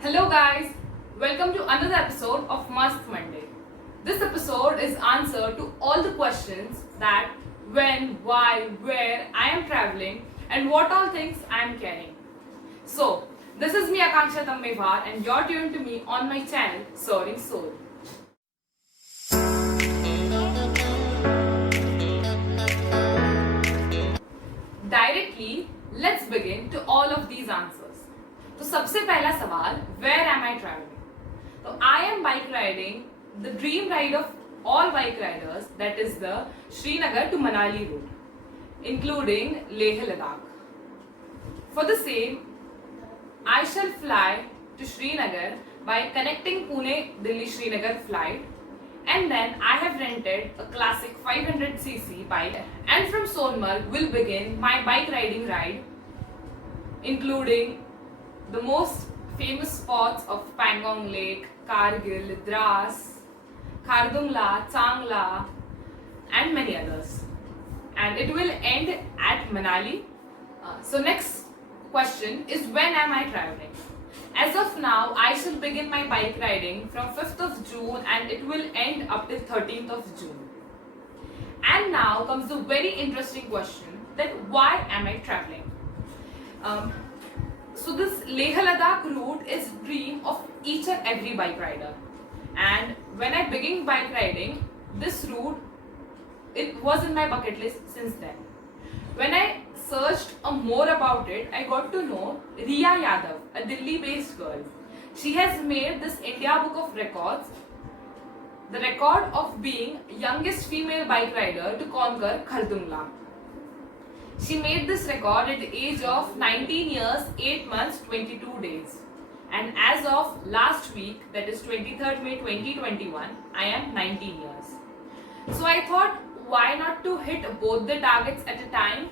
Hello guys, welcome to another episode of Mast Monday. This episode is answer to all the questions that when, why, where I am traveling and what all things I am carrying. So, this is me Akanksha Tammevar and you're tuned to me on my channel Soaring Soul. Directly, let's begin to all of these answers. तो सबसे पहला सवाल, where am I traveling? So I am bike riding the dream ride of all bike riders, that is the Srinagar to Manali route, including Leh Ladakh. For the same, I shall fly to Srinagar by connecting Pune Delhi Srinagar flight, and then I have rented a classic 500cc bike, and from Sonmarg will begin my bike riding ride, including the most famous spots of Pangong Lake, Kargil, Dras, Khardungla, Changla, and many others. And it will end at Manali. So next question is, when am I traveling? As of now, I shall begin my bike riding from 5th of June and it will end up till 13th of June. And now comes the very interesting question, that why am I traveling? So this Leh Ladakh route is dream of each and every bike rider. And when I began bike riding, this route, it was in my bucket list since then. When I searched more about it, I got to know Riya Yadav, a Delhi-based girl. She has made this India Book of Records, the record of being youngest female bike rider to conquer Khardungla. She made this record at the age of 19 years, 8 months, 22 days. And as of last week, that is 23rd May 2021, I am 19 years. So I thought, why not to hit both the targets at a time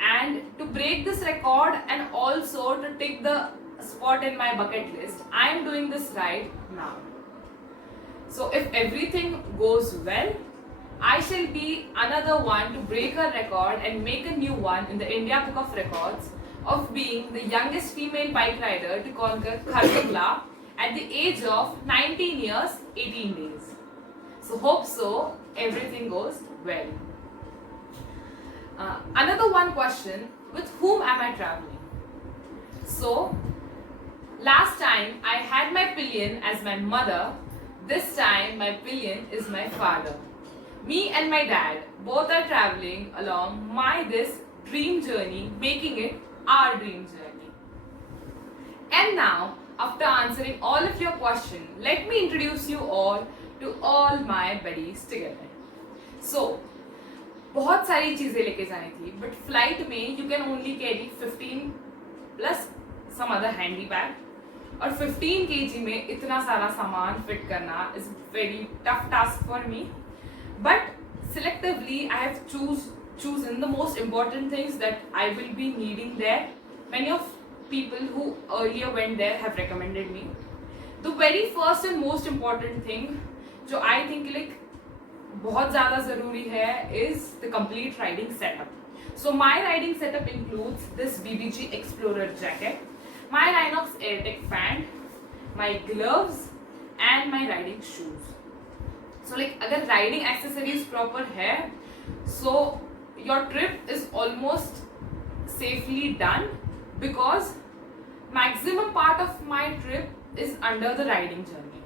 and to break this record and also to take the spot in my bucket list. I am doing this ride now. So if everything goes well, I shall be another one to break a record and make a new one in the India Book of Records of being the youngest female bike rider to conquer Khardungla at the age of 19 years, 18 days. So hope so, everything goes well. Another one question, with whom am I traveling? So, last time I had my pillion as my mother, this time my pillion is my father. Me and my dad both are traveling along this dream journey, making it our dream journey. And now, after answering all of your questions, let me introduce you all to all my buddies together. So, बहुत सारी चीज़ें लेके जानी थी, but flight में you can only carry 15 plus some other handy bag. और 15 kg में इतना सारा सामान fit करना is very tough task for me. But selectively, I have chosen the most important things that I will be needing there. Many of people who earlier went there have recommended me. The very first and most important thing, जो I think like बहुत ज़्यादा ज़रूरी है, is the complete riding setup. So my riding setup includes this BBG Explorer jacket, my Rhinox AirTech fan, my gloves, and my riding shoes. So like अगर riding accessories proper है, so your trip is almost safely done, because maximum part of my trip is under the riding journey.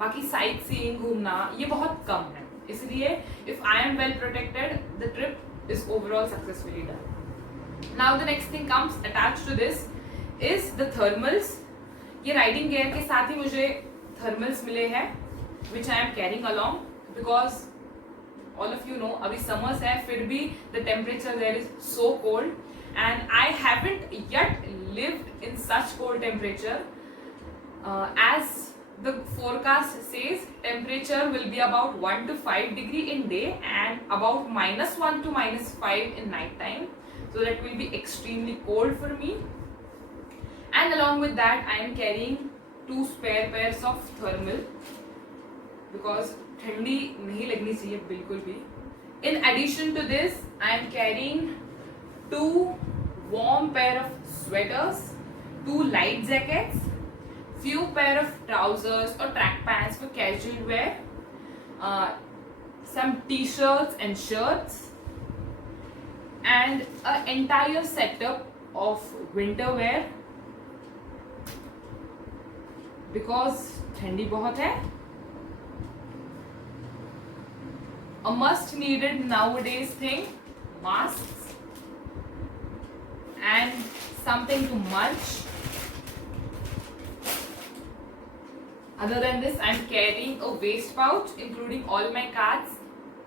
बाकी sightseeing घूमना ये बहुत कम है, इसलिए if I am well protected, the trip is overall successfully done. Now the next thing comes attached to this is the thermals. ये riding gear के साथ ही मुझे thermals मिले हैं, which I am carrying along, because all of you know अभी summers है, फिर भी the temperature there is so cold and I haven't yet lived in such cold temperature. As the forecast says, temperature will be about 1 to 5 degree in day and about -1 to -5 in night time. So that will be extremely cold for me. And along with that, I am carrying 2 spare pairs of thermal, because ठंडी नहीं लगनी चाहिए बिल्कुल भी. In addition to this, I am carrying 2 warm pair of sweaters, 2 light jackets, few pair of trousers or track pants for casual wear, some t-shirts and shirts, and an entire setup of winter wear because ठंडी बहुत है. A must needed nowadays thing, masks and something to munch. Other than this, I am carrying a waist pouch including all my cards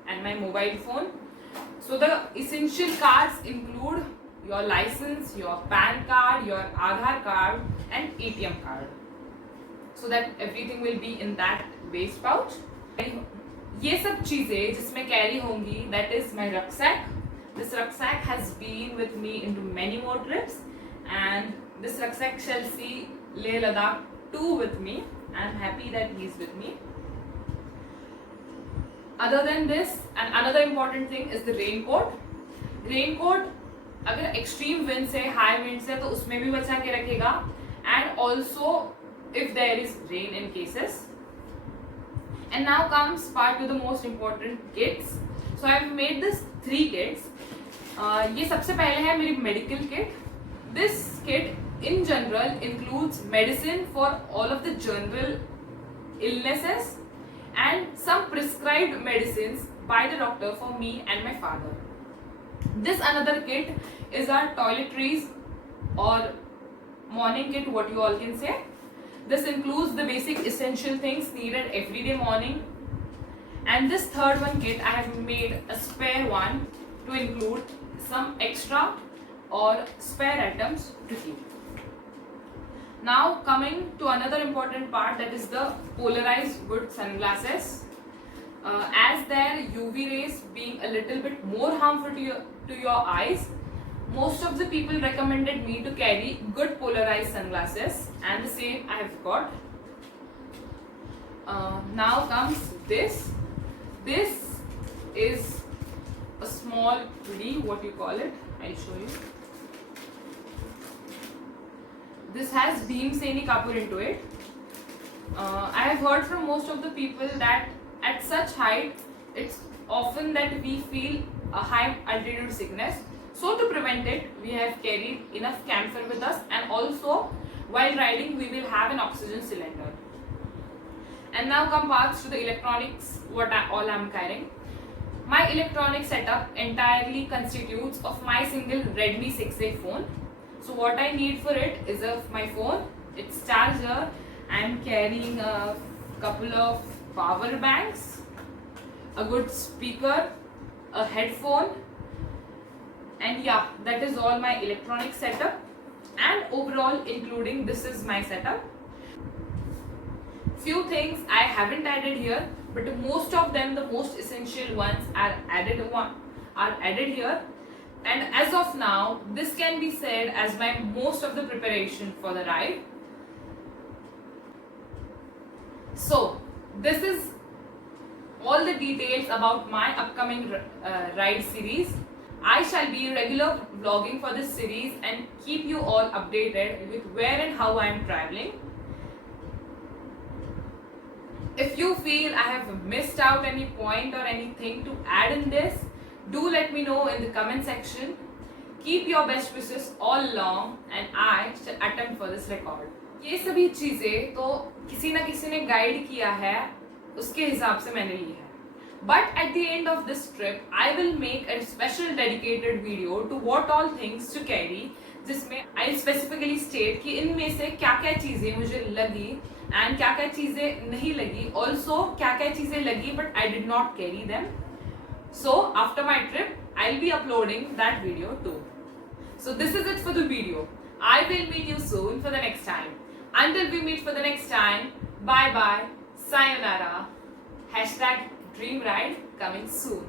and my mobile phone. So the essential cards include your license, your PAN card, your Aadhaar card and ATM card. So that everything will be in that waist pouch. ये सब चीजें जिसमें carry होंगी, that is my rucksack. This rucksack has been with me into many more trips, and this rucksack shall see Leh Ladakh too with me. I am happy that he is with me. Other than this, and another important thing is the raincoat. Raincoat अगर extreme winds है, high winds है तो उसमें भी बचा के रखेगा, and also if there is rain in cases. And now comes part to the most important kits. So I have made this 3 kits. ये सबसे पहले है मेरी medical kit. This kit in general includes medicine for all of the general illnesses and some prescribed medicines by the doctor for me and my father. This another kit is our toiletries or morning kit, what you all can say. This includes the basic essential things needed everyday morning. And this third one kit, I have made a spare one to include some extra or spare items to keep. Now coming to another important part, that is the polarized good sunglasses. As their UV rays being a little bit more harmful to your eyes, most of the people recommended me to carry good polarized sunglasses, and the same I have got. Now comes this. This is a small hoodie, what you call it, I'll show you. This has Bhimseni Kapoor into it. I have heard from most of the people that at such height, it's often that we feel a high altitude sickness. So to prevent it, we have carried enough camphor with us, and also while riding we will have an oxygen cylinder. And now come parts to the electronics, what all I am carrying. My electronic setup entirely constitutes of my single Redmi 6A phone. So what I need for it is my phone, its charger. I am carrying a couple of power banks, a good speaker, a headphone, and yeah, that is all my electronic setup. And overall, including this is my setup. Few things I haven't added here, but most of them, the most essential ones, are added here. And as of now, this can be said as my most of the preparation for the ride. So this is all the details about my upcoming ride series. I shall be regular vlogging for this series and keep you all updated with where and how I am traveling. If you feel I have missed out any point or anything to add in this, do let me know in the comment section. Keep your best wishes all along and I shall attempt for this record. ये सभी चीजें तो किसी ना किसी ने guide किया है, उसके हिसाब से मैंने ली है. But at the end of this trip, I will make a special dedicated video to what all things to carry, जिसमें I'll specifically state कि इनमें से क्या क्या चीजें मुझे लगी and क्या क्या चीजें नहीं लगी. Also क्या क्या चीजें लगी but I did not carry them. So after my trip, I'll be uploading that video too. So this is it for the video. I will meet you soon for the next time. Until we meet for the next time, bye bye, sayonara. #DreamRide coming soon.